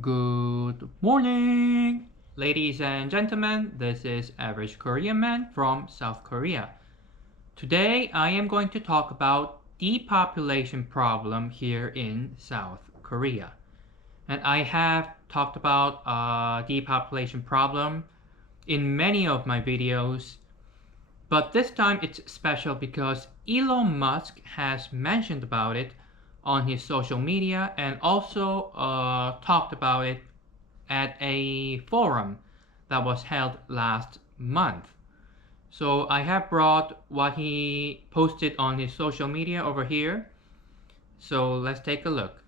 Good morning, ladies and gentlemen. This is Average Korean Man from South Korea. Today I am going to talk about depopulation problem here in South Korea. And I have talked about depopulation problem in many of my videos, but this time it's special because Elon Musk has mentioned about it on his social media and also talked about it at a forum that was held last month. So I have brought what he posted on his social media over here. So let's take a look.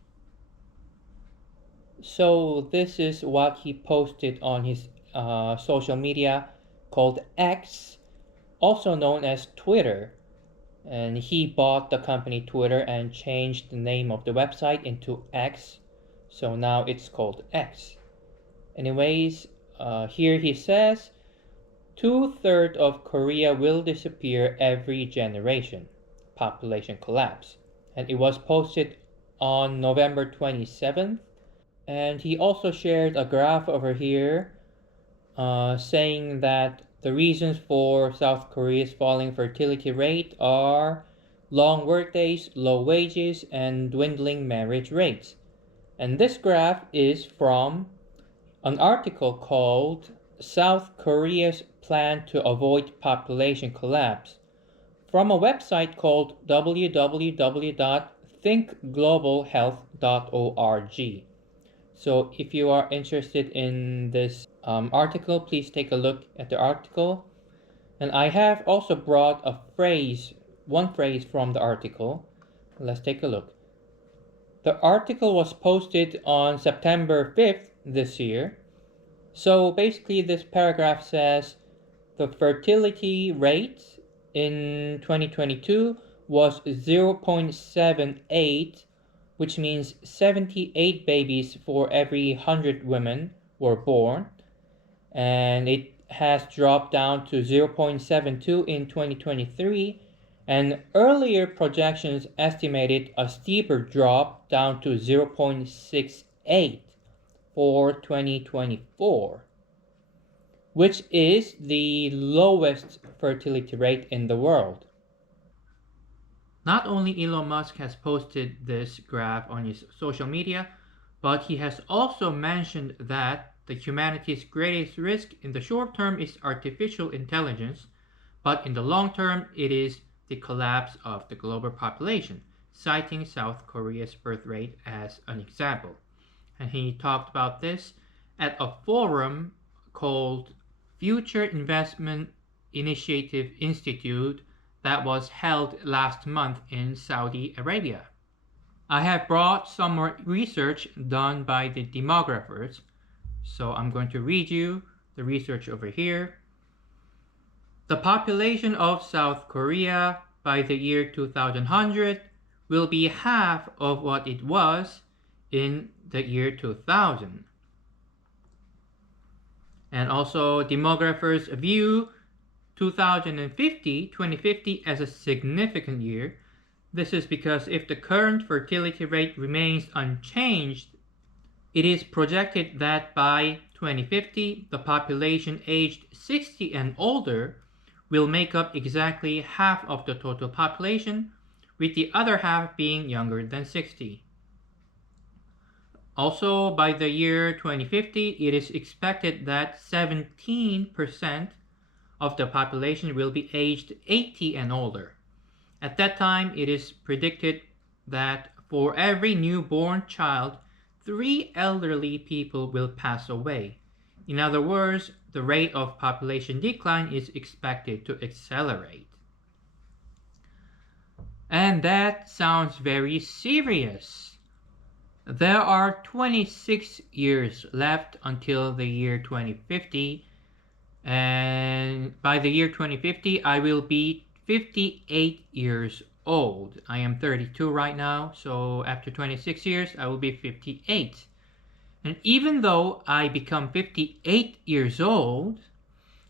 So this is what he posted on his social media called X, also known as Twitter. And he bought the company Twitter and changed the name of the website into X. So now it's called X. Anyways, here he says, 2/3 of Korea will disappear every generation. Population collapse. And it was posted on November 27th. And he also shared a graph over here saying that the reasons for South Korea's falling fertility rate are long workdays, low wages, and dwindling marriage rates. And this graph is from an article called South Korea's Plan to Avoid Population Collapse from a website called www.thinkglobalhealth.org. So if you are interested in this article, please take a look at the article. And I have also brought one phrase from the article. Let's take a look. The article was posted on September 5th this year. So basically this paragraph says the fertility rate in 2022 was 0.78, which means 78 babies for every 100 women were born, and it has dropped down to 0.72 in 2023, and earlier projections estimated a steeper drop down to 0.68 for 2024, which is the lowest fertility rate in the world. Not only Elon Musk has posted this graph on his social media, but he has also mentioned that the humanity's greatest risk in the short term is artificial intelligence, but in the long term it is the collapse of the global population, citing South Korea's birth rate as an example. And he talked about this at a forum called Future Investment Initiative Institute that was held last month in Saudi Arabia. I have brought some more research done by the demographers, so I'm going to read you the research over here. The population of South Korea by the year 2100 will be half of what it was in the year 2000. And also demographers view 2050 as a significant year. This is because if the current fertility rate remains unchanged, it is projected that by 2050, the population aged 60 and older will make up exactly half of the total population, with the other half being younger than 60. Also, by the year 2050, it is expected that 17% of the population will be aged 80 and older. At that time, it is predicted that for every newborn child, 3 elderly people will pass away. In other words, the rate of population decline is expected to accelerate. And that sounds very serious. There are 26 years left until the year 2050, and by the year 2050 I will be 58 years old. I am 32 right now, so after 26 years I will be 58. And even though I become 58 years old,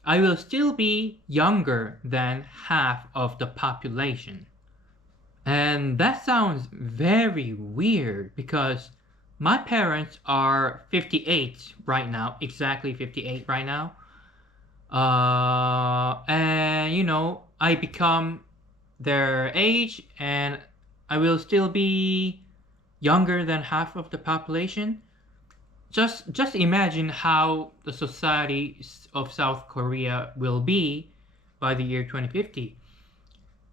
I will still be younger than half of the population. And that sounds very weird because My parents are 58 right now, exactly 58 right now. And I become their age, and I will still be younger than half of the population. Just imagine how the society of South Korea will be by the year 2050.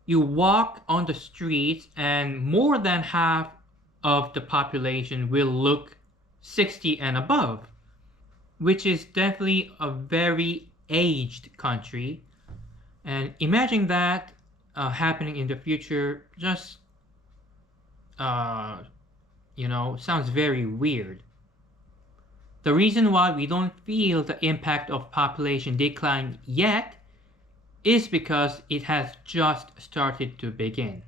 You walk on the streets, and more than half of the population will look 60 and above, which is definitely a very aged country. And imagine that happening in the future just, uh, sounds very weird. The reason why we don't feel the impact of population decline yet is because it has just started to begin.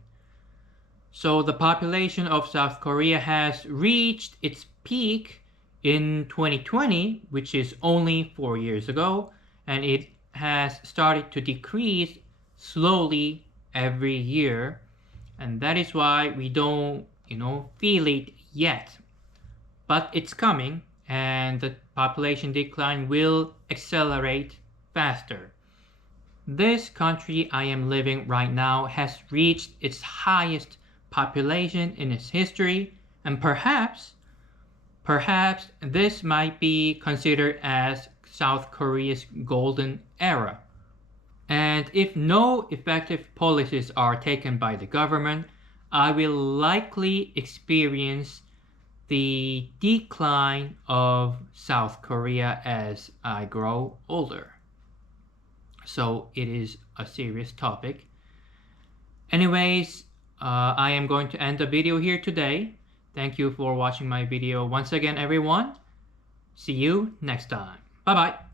So the population of South Korea has reached its peak in 2020, which is only 4 years ago, and it has started to decrease slowly every year. And that is why we don't, feel it yet. But it's coming, and the population decline will accelerate faster. This country I am living right now has reached its highest population in its history, and perhaps this might be considered as South Korea's golden era. And if no effective policies are taken by the government, I will likely experience the decline of South Korea as I grow older. So it is a serious topic. Anyways, I am going to end the video here today. Thank you for watching my video once again, everyone. See you next time. Bye bye.